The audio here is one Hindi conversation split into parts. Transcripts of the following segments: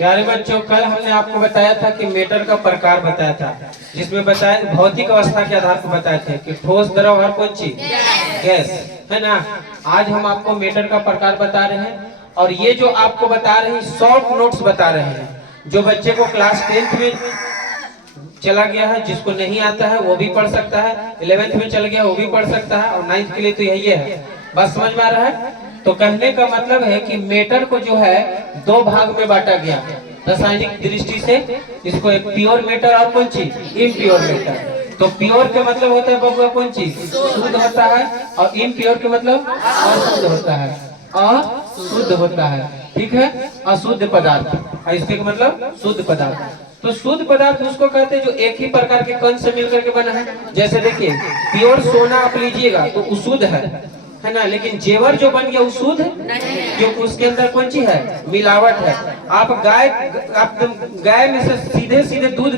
प्यारे बच्चों, कल हमने आपको बताया था कि मेटर का प्रकार बताया था, जिसमें बताया भौतिक अवस्था के आधार पर बताए थे कि ठोस, द्रव और कौन चीज, गैस, है ना। आज हम आपको मेटर का प्रकार बता रहे हैं, और ये जो आपको बता रहे हैं शॉर्ट नोट्स बता रहे हैं। जो बच्चे को क्लास 10th में चला गया है, जिसको नहीं आता है वो भी पढ़ सकता है, 11th में चल गया वो भी पढ़ सकता है, और 9th के लिए तो यही है। बस समझ में आ रहा है? तो कहने का मतलब है कि मेटर को जो है दो भाग में बांटा गया रासायनिक दृष्टि से। इसको एक प्योर मेटर और कौन चीज, इम्प्योर मेटर। तो प्योर के मतलब होता है बबुआ कौन चीज, शुद्ध होता है, और इम्प्योर के मतलब अशुद्ध होता है, अशुद्ध होता है, ठीक है, अशुद्ध पदार्थ। और इसके मतलब शुद्ध पदार्थ। तो शुद्ध पदार्थ उसको कहते हैं जो एक ही प्रकार के कण से मिलकर के बना है। जैसे देखिए, प्योर सोना आप लीजिएगा तो वो शुद्ध है ना, लेकिन जेवर जो बन गया वो शुद्ध है, क्योंकि उसके अंदर कौन सी है, मिलावट है। आप गाय में से सीधे सीधे दूध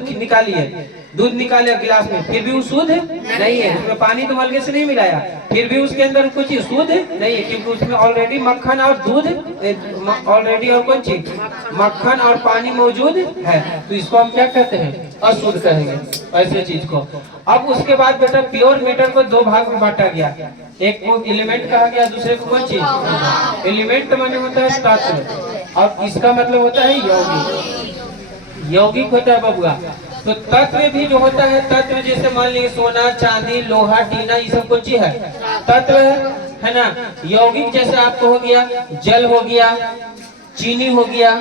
निकालिए गिलास में, फिर भी वो शुद्ध नहीं है। उसमें पानी तो हल्के से नहीं मिलाया, फिर भी उसके अंदर कुछ शुद्ध नहीं है, क्योंकि उसमें ऑलरेडी मक्खन और दूध ऑलरेडी और कौन चीज, मक्खन और पानी मौजूद है। तो इसको हम क्या कहते हैं, अशुद्ध कहेंगे ऐसे चीज को। अब उसके बाद बेटा प्योर मेटर को दो भाग में बांटा गया, एक को एलिमेंट कहा गया, दूसरे को कौन चीज, एलिमेंट माने होता है तत्व, और इसका मतलब होता है यौगिक। यौगिक होता है बबुआ। तो तत्व भी जो होता है, तत्व जैसे मान लीजिए सोना, चांदी, लोहा, टीना, ये सब कौन चीज है, तत्व है ना। यौगिक जैसे आपको हो गया जल, हो गया चीनी, हो गया,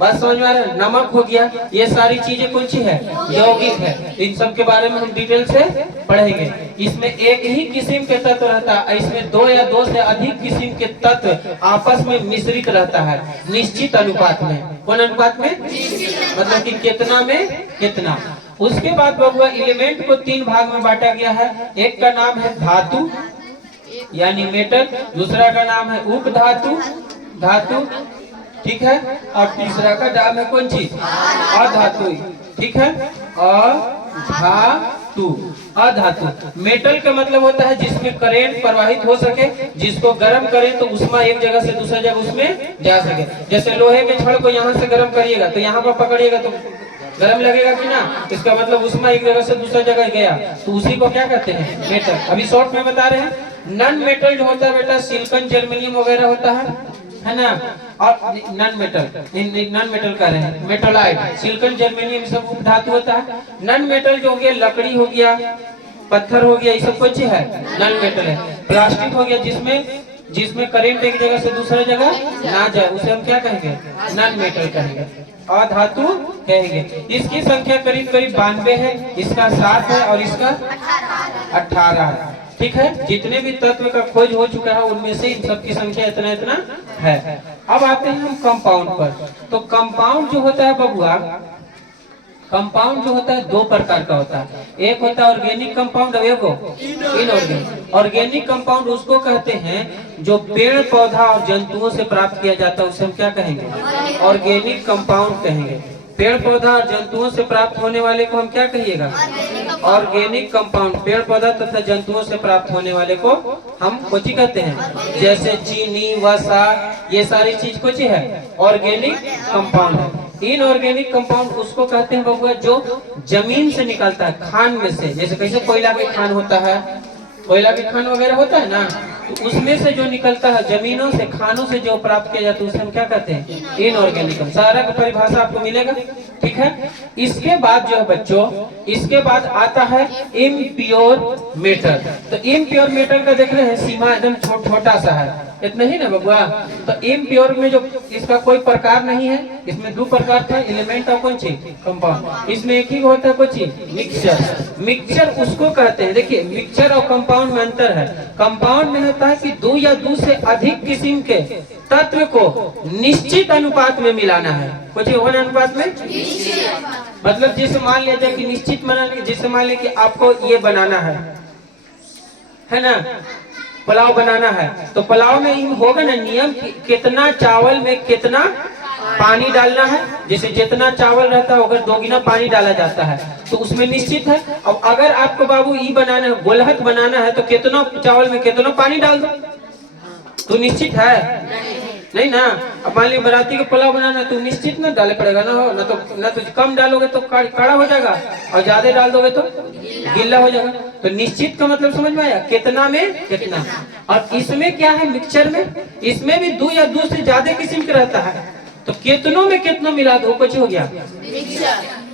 बात समझ में आ रहा है, नमक हो गया, ये सारी चीजें कौन सी है, यौगिक है। इन सब के बारे में हम डिटेल से पढ़ेंगे। इसमें एक ही किस्म के तत्व रहता है, इसमें दो या दो से अधिक किस्म के तत्व आपस में मिश्रित रहता है निश्चित अनुपात में। कौन अनुपात में, मतलब कि कितना में कितना। उसके बाद बबुआ एलिमेंट को तीन भाग में बांटा गया है। एक का नाम है धातु यानी मेटल, दूसरा का नाम है उप धातु, ठीक है, और तीसरा का नाम है कौन चीज, अधातु, ठीक है, अधातु। मेटल का मतलब होता है जिसमें करंट प्रवाहित हो सके, जिसको गर्म करें तो उष्मा एक जगह से दूसरी जगह उसमें जा सके। जैसे लोहे के छड़ को यहाँ से गर्म करिएगा तो यहाँ पर पकड़िएगा तो गर्म लगेगा कि ना, इसका मतलब उष्मा एक जगह से दूसरी जगह गया, तो उसी को क्या कहते हैं, मेटल। अभी शॉर्ट में बता रहे हैं। नॉन मेटल जो होता है बेटा सिलिकॉन, जर्मेनियम वगैरह होता है ना। और नॉन मेटल कह रहे हैं, मेटलाइट, सिलिकॉन, जर्मेनियम सब उप धातु होता है। नॉन मेटल जो हो गया लकड़ी हो गया, पत्थर हो गया, ये सब कौन सी है, नॉन मेटल है। प्लास्टिक हो गया जिसमें करंट एक जगह से दूसरी जगह ना जाए, उसे हम क्या कहेंगे, नॉन मेटल कहेंगे, अधातु कहेंगे। इसकी संख्या करीब 92 है, इसका 7 है और इसका 18 है, ठीक है। जितने भी तत्व का खोज हो चुका है उनमें से इन सब की संख्या इतना है। अब आते हैं हम कंपाउंड पर। तो कंपाउंड जो होता है बबुआ, कंपाउंड जो होता है दो प्रकार का होता है। एक होता है ऑर्गेनिक कंपाउंड और एक इनऑर्गेनिक। ऑर्गेनिक कंपाउंड उसको कहते हैं जो पेड़ पौधा और जंतुओं से प्राप्त किया जाता है, उसे हम क्या कहेंगे, ऑर्गेनिक कंपाउंड कहेंगे। पेड़ पौधा और जंतुओं से प्राप्त होने वाले को हम क्या कहिएगा, ऑर्गेनिक कंपाउंड। पेड़ पौधा तथा जंतुओं से प्राप्त होने वाले को हम कोची कहते हैं, जैसे चीनी, वसा, ये सारी चीज कोची है, ऑर्गेनिक कंपाउंड है। इनऑर्गेनिक कंपाउंड उसको कहते हैं बबुआ जो जमीन से निकलता है, खान में से। जैसे कैसे कोयला के खान होता है, कोयला के खान वगैरह होता है ना, तो उसमें से जो निकलता है, जमीनों से, खानों से जो प्राप्त किया जाता है, उसे हम क्या कहते हैं, इनऑर्गेनिक। सारा का परिभाषा आपको मिलेगा, ठीक है। इसके बाद जो है बच्चों, इसके बाद आता है इम्प्योर मेटल। तो इम्प्योर मेटल का देख रहे हैं सीमा एकदम छोटा सा है, इतना ही ना बबुआ। तो इम्प्योर में जो इसका कोई प्रकार नहीं है, इसमें दो प्रकार था, एलिमेंट और कौन चीज, कंपाउंड। इसमें एक ही होता है कौन चीज, मिक्सचर उसको कहते हैं। देखिए मिक्सचर और कंपाउंड में अंतर है। कंपाउंड में होता है कि दो या दो से अधिक किस्म के तत्व को निश्चित अनुपात में मिलाना है। कुछ अनुपात में, मतलब जैसे मान लीजिए कि निश्चित बनाने, जैसे मान लीजिए कि आपको ये बनाना है ना, पुलाव बनाना है, तो पुलाव में होगा ना नियम कितना चावल में कितना पानी डालना है। जैसे जितना चावल रहता है अगर 2 गुना पानी डाला जाता है तो उसमें निश्चित है। अब अगर आपको बाबू ये बनाना है, गोलहत बनाना है, तो कितना चावल में कितना पानी डाल दो, तो निश्चित है, नहीं ना। अब मान लीजिए बराती का पुलाव बनाना तो निश्चित ना डाले पड़ेगा ना, हो ना तो कम डालोगे तो कड़ा हो जाएगा और ज्यादा डाल दोगे तो गीला हो जाएगा। तो निश्चित का मतलब समझ में आया, कितना में कितना। और इसमें क्या है मिक्सचर में, इसमें भी दो या दो से ज्यादा किस्म का रहता है, तो कितनों में कितनों मिला दो कुछ हो गया।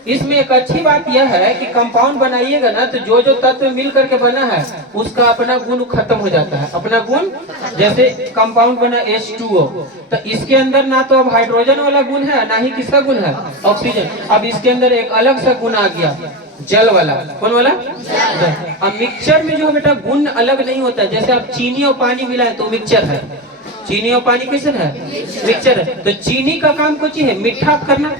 इसमें एक अच्छी बात यह है कि कंपाउंड बनाइएगा ना तो जो जो तत्व मिल करके बना है उसका अपना गुण खत्म हो जाता है, अपना गुण। जैसे कंपाउंड बना H2O, तो इसके अंदर ना तो अब हाइड्रोजन वाला गुण है ना ही किसका गुण है, ऑक्सीजन। अब इसके अंदर एक अलग सा गुण आ गया, जल वाला। कौन वाला? अब मिक्सचर में जो बेटा गुण अलग नहीं होता है। जैसे अब चीनी और पानी मिला है तो मिक्सचर है, चीनी और पानी कैसे है, मिक्सचर है। तो चीनी का काम कुछ है मीठा करना,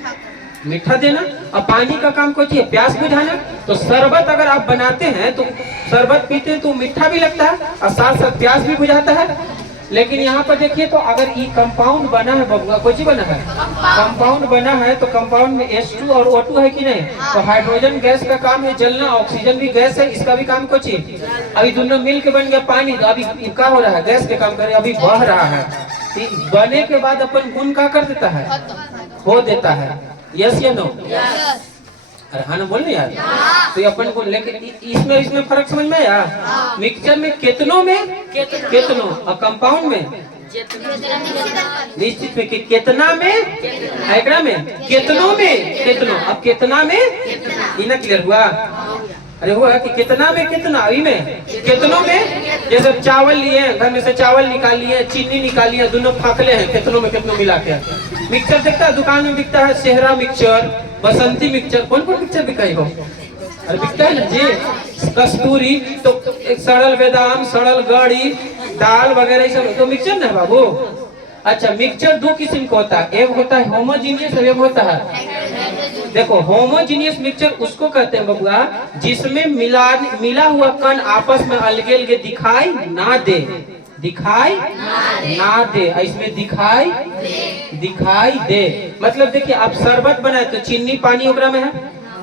मीठा देना, और पानी का काम कुछ है प्यास बुझाना। तो शरबत अगर आप बनाते हैं तो शरबत पीते हैं तो मीठा भी लगता है और साथ साथ प्यास भी बुझाता है। लेकिन यहाँ पर देखिए तो अगर ये कंपाउंड बना है बबुआ, कुछ बना है कंपाउंड बना है, तो कंपाउंड में H2 और O2 है कि नहीं। तो हाइड्रोजन गैस का काम है जलना, ऑक्सीजन भी गैस है, इसका भी काम कुछ है। अभी दोनों मिल के बन गया पानी, तो अभी क्या हो रहा है, गैस के काम करे, अभी बह रहा है। बने के बाद अपन गुण क्या कर देता है, खो देता है। यस या नो? अरे हाँ ना बोल यार। तो ये अपन को, लेकिन इसमें फर्क समझ में आया। मिक्सचर में कितनों कितनों, और कंपाउंड में निश्चित में कितना में, एकड़ा में कितनों में कितनों। अब कितना में इतना क्लियर हुआ। अरे हुआ कि कितना में कितना, अभी में कितनों में। जैसे चावल लिए, घर में से चावल निकाल लिए, चीनी निकाल लिया, दोनों फाकले हैं, कितनों में कितनों मिला के। मिक्सचर देखता है दुकान में बिकता है, सेहरा मिक्सचर, बसंती मिक्सचर, कौन कौन मिक्सचर बिकाई हो, अरे बिकता है ना जी, कस्तूरी। तो एक सड़ल बादाम, सड़ल गड़ी, दाल वगैरह सब तो मिक्सचर ना बाबू। अच्छा, मिक्सचर दो किस्म का होता है, एक होता है होमोजीनियस और एक होता है। देखो होमोजीनियस मिक्सचर उसको कहते हैं बबुआ जिसमें मिला हुआ कण आपस में अलगे अलगे दिखाई ना दे, दिखाई ना दे। इसमें दिखाई दे मतलब देखिए आप शरबत बनाए तो चीनी पानी ओकरा में है,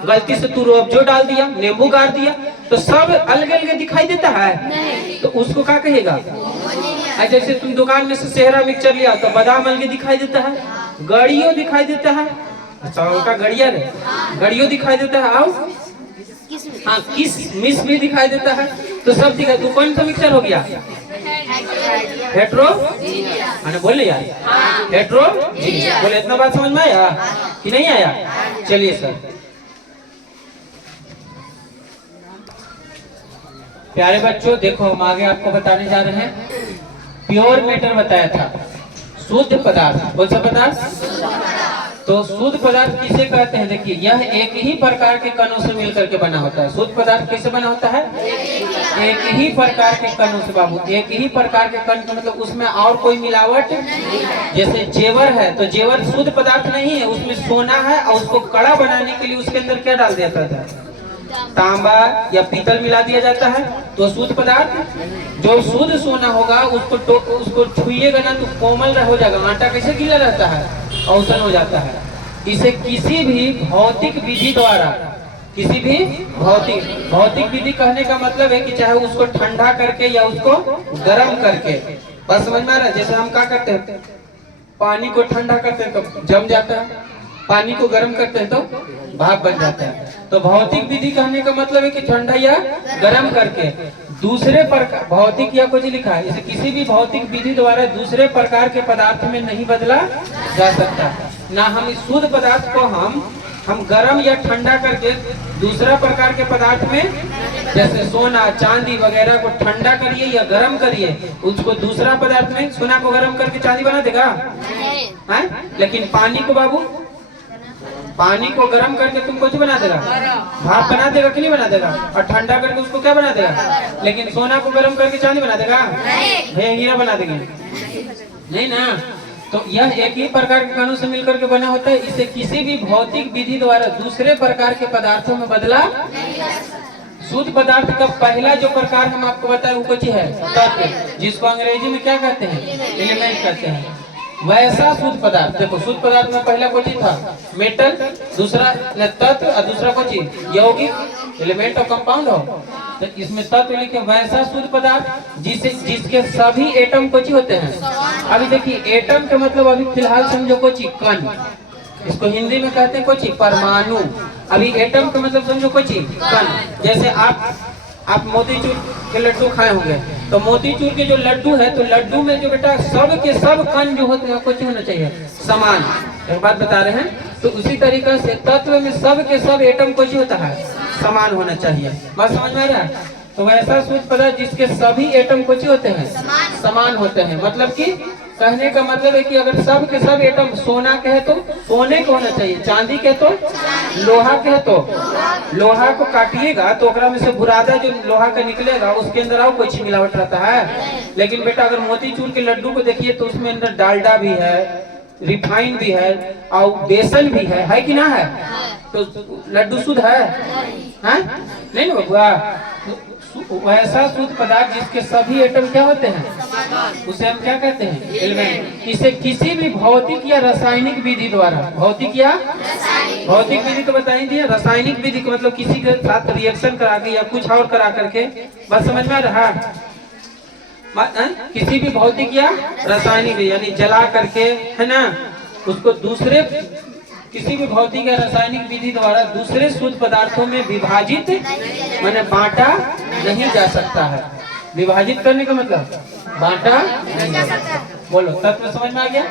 गलती से तू रूअफ़ज़ा डाल दिया, नींबू गाड़ दिया, तो सब अलग अलग दिखाई देता है, तो उसको क्या कहेगा। जैसे तुम दुकान में से सेहरा मिक्सचर लिया तो बादाम अलग दिखाई देता है, गड़ियों दिखाई देता है, का गड़िया रे गड़ियों दिखाई देता है, आओ हाँ किसमिस भी दिखाई देता है। तो सब दिखाई, तो कौन सा मिक्सचर हो गया, हेट्रो। मैंने बोले यार हेट्रो, बोले इतना बात समझ में आया कि नहीं आया। चलिए सर, प्यारे बच्चों देखो हम आगे आपको बताने जा रहे हैं। प्योर मैटर बताया था, शुद्ध पदार्थ। कौन सा पदार्थ? तो शुद्ध पदार्थ किसे कहते हैं, देखिए यह एक ही प्रकार के कणों से मिलकर के बना होता है। शुद्ध पदार्थ कैसे बना होता है, एक ही प्रकार के कणों से बाबू। एक ही प्रकार के कण का मतलब उसमें और कोई मिलावट। जैसे जेवर है तो जेवर शुद्ध पदार्थ नहीं है, उसमें सोना है और उसको कड़ा बनाने के लिए उसके अंदर क्या डाल दिया जाता है, तांबा या पीतल मिला दिया जाता है, तो शुद्ध पदार्थ। जो शुद्ध सोना होगा उसको छुइएगा ना तो कोमल हो जाएगा, आटा कैसे गीला रहता है, औसन हो जाता है। इसे किसी भी भौतिक विधि द्वारा, किसी भी भौतिक विधि कहने का मतलब है कि चाहे उसको ठंडा करके या उसको गर्म करके, बस समझ में आ रहा है। जैसे हम क्या करते हैं, पानी को ठंडा करते हैं तो जम जाता है, पानी को गर्म करते हैं तो भाप बन जाता है। तो भौतिक विधि कहने का मतलब है कि ठंडा या गर्म करके दूसरे प्रकार, भौतिक या कुछ लिखा है, इसे किसी भी भौतिक विधि द्वारा दूसरे प्रकार के पदार्थ में नहीं बदला जा सकता। ना हम इस शुद्ध पदार्थ को हम गर्म या ठंडा करके दूसरा प्रकार के पदार्थ में, जैसे सोना चांदी वगैरह को ठंडा करिए या गर्म करिए, उसको दूसरा पदार्थ में, सोना को गर्म करके चांदी बना देगा है? लेकिन पानी को बाबू, पानी को गर्म करके तुम कुछ बना देगा, भाप बना देगा कि नहीं बना देगा, और ठंडा करके उसको क्या बना देगा। लेकिन सोना को गर्म करके चांदी बना देगा, हीरा बना देंगे नहीं ना। तो यह एक ही प्रकार के कणों से मिलकर के बना होता है। इसे किसी भी भौतिक विधि द्वारा दूसरे प्रकार के पदार्थों में बदला। शुद्ध पदार्थ का पहला जो प्रकार हम आपको बताए वो कुछ है तत्व, जिसको अंग्रेजी में क्या कहते हैं, एलिमेंट कहते हैं। वैसा शुद्ध पदार्थ, देखो शुद्ध पदार्थ में पहला कुछ था मेटल, दूसरा तत्व और दूसरा कुछ यौगिक, एलिमेंट और कंपाउंड हो। तो इसमें तत्व लिखे वैसा शुद्ध पदार्थ जिसके सभी एटम कुछ होते हैं। अभी देखिए एटम के मतलब अभी फिलहाल समझो कुछ कण, इसको हिंदी में कहते हैं कुछ परमाणु। अभी एटम का मतलब समझो कुछ कण। जैसे आप मोतीचूर के लड्डू खाए होंगे, तो मोतीचूर के जो लड्डू है तो लड्डू में जो बेटा सब के सब कण जो होते हैं कुछ होना चाहिए समान। एक बात बता रहे हैं, तो उसी तरीका से तत्व में सब के सब एटम कुछ होता है समान होना चाहिए। बात समझ में आ रहा है? तो वैसा शुद्ध पदार्थ जिसके सभी एटम कुछ होते हैं समान होते हैं। मतलब कि कहने का मतलब है कि अगर सब के सब एटम सोना के है तो सोने को होना चाहिए, चांदी के तो लोहा के है तो लोहा को काटिएगा तो ओकरा में से बुरादा जो लोहा का निकलेगा उसके अंदर और कुछ मिलावट रहता है। लेकिन बेटा अगर मोतीचूर के लड्डू को देखिए तो उसमें अंदर डालडा भी है, रिफाइंड भी है और बेसन भी है कि ना है? तो लड्डू शुद्ध है नहीं ना बबुआ? वैसा शुद्ध पदार्थ जिसके सभी एटम क्या होते हैं उसे हम क्या कहते हैं? एलिमेंट। इसे किसी भी भौतिक या रासायनिक विधि द्वारा, भौतिक विधि तो बताई थी, रासायनिक विधि का मतलब किसी के साथ रिएक्शन करा के या कुछ और करा करके, बस समझ में आ रहा? किसी भी भौतिक या रासायनिक यानी जला करके है ना, उसको दूसरे किसी भी भौतिक या रासायनिक विधि द्वारा दूसरे शुद्ध पदार्थों में विभाजित माने बांटा नहीं जा सकता है। विभाजित करने का मतलब बांटा नहीं जा सकता। बोलो तत्व समझ में आ गया?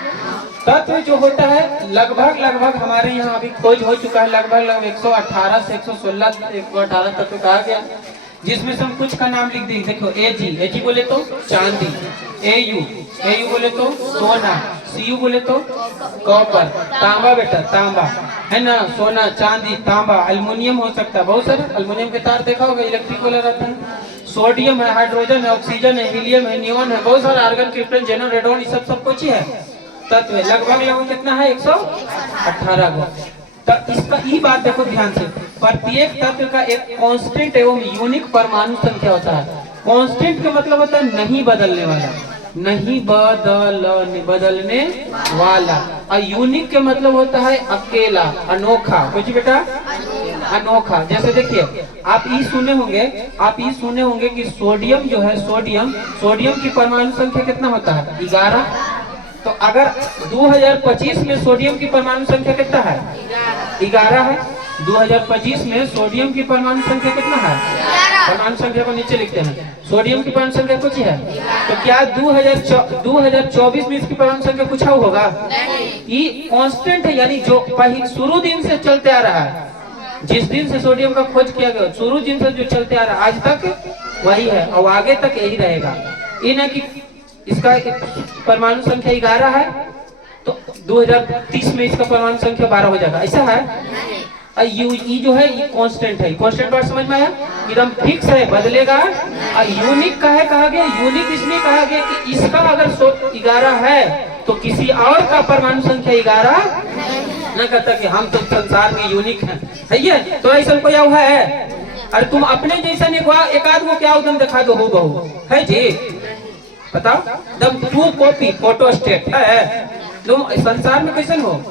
तत्व जो होता है लगभग हमारे यहाँ अभी खोज हो चुका है, लगभग 118 से 118 तत्व कहा गया, जिसमें से हम कुछ का नाम लिख देंगे। देखो एजी बोले तो चांदी, एयू बोले तो सोना, सीयू बोले तो कॉपर, तांबा बेटा तांबा है ना, सोना चांदी तांबा, एल्युमिनियम हो सकता है, बहुत सारे एल्युमिनियम के तार देखा होगा इलेक्ट्रिक वाला रहता है, सोडियम है, हाइड्रोजन है, ऑक्सीजन है, हीलियम है, नियोन है, बहुत सारा आर्गन, क्रिप्टन, जेनोन, रेडोन, ये सब कुछ ही है तत्व। लगभग कितना है? 118 गो। तो इसका ये बात देखो ध्यान से, प्रत्येक तत्व का एक कांस्टेंट एवं यूनिक परमाणु संख्या होता है। कांस्टेंट का मतलब होता है नहीं बदलने वाला, नहीं बदलने वाला, और यूनिक के मतलब होता है अकेला, अनोखा। कुछ बेटा अनोखा। जैसे देखिए आप ये सुने होंगे कि सोडियम जो है, सोडियम की परमाणु संख्या कितना होता है? 11। तो अगर 2025 में सोडियम की परमाणु संख्या कितना है? 11 है। 2025 में सोडियम की परमाणु संख्या कितना है? परमाणु संख्या को नीचे लिखते हैं, सोडियम की परमाणु संख्या कुछ है। तो क्या 2024 में इसकी परमाणु संख्या कुछ होगा? ये कांस्टेंट है, यानी जो शुरू दिन से चलते आ रहा है, जिस दिन से सोडियम का खोज किया गया शुरू दिन से जो चलते आ रहा है आज तक वही है और आगे तक यही रहेगा। ये ना कि इसका परमाणु संख्या 11 है तो 2030 में इसका परमाणु संख्या 12 हो जाएगा, ऐसा है? ये जो है ये कांस्टेंट है। कांस्टेंट बात समझ में आया? एकदम फिक्स है, बदलेगा। और यूनिक कहा गया? यूनिक इसलिए कहा गया कि इसका अगर 11 है तो किसी और का परमाणु संख्या 11 न कहता कि हम तो संसार में यूनिक हैं, है ये? तो ऐसा कोई है? अरे तुम अपने जैसा एक आध को क्या तुम दिखा दो, हो बहु है जी, बताओ? दम ट्रू कॉपी फोटोस्टेट है तुम संसार में कैसे हो?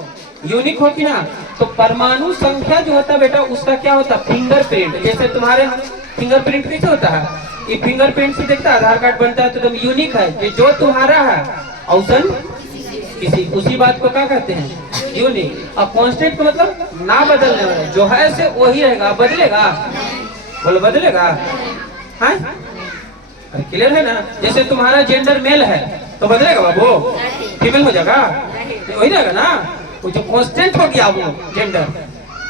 यूनिक हो कि ना? तो परमाणु संख्या जो होता है बेटा उसका क्या होता है? फिंगरप्रिंट। जैसे तुम्हारे फिंगरप्रिंट कैसे होता है? ये फिंगरप्रिंट से देखता है आधार कार्ड बनता है तो एकदम यूनिक है, ये जो तुम्हारा है औसन किसी उसी बात को क्या कहते हैं? यूनिक। अब कांस्टेंट का मतलब ना बदलने वाला, जो है से वही रहेगा, बदलेगा? बोलो बदलेगा? हाँ क्लियर है ना? जैसे तुम्हारा जेंडर मेल है तो बदलेगा बाबू? फीमेल हो जाएगा? वही रहेगा ना, वो जो कांस्टेंट हो गया वो जेंडर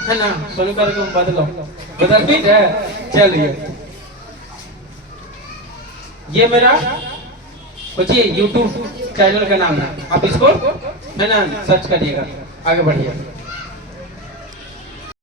है ना, शुरू करके बदलो, बदल ठीक है। चलिए ये मेरा कुछ YouTube चैनल का नाम है, आप इसको है ना सर्च करिएगा, आगे बढ़िए।